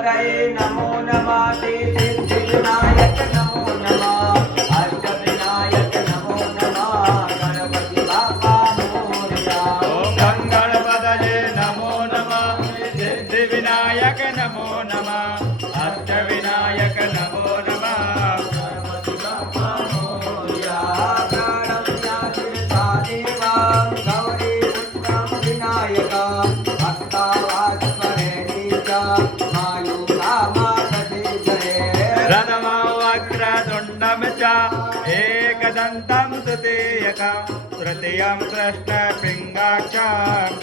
गणपतये नमो नमः श्री सिद्धिविनायक नमो नमः अष्टविनायक नमो नमः गणपति बाप्पा मोरया ओम गं गणपतये नमो नमः सिद्धिविनायक नमो नमः अष्टविनायक नमो नमः गणपति बाप्पा मोरया प्रणम्य शिरसा देवं गौरी पुत्रं विनायकं भक्तावासकरेणी च मायुरामातते जये रथमा वक्रतुण्डं च एकदन्तं सुतेयकं तृतीयं कृष्णपिङ्गाक्षं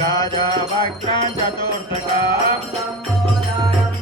गजवक्त्रं चतुर्थकम् लम्बोदरं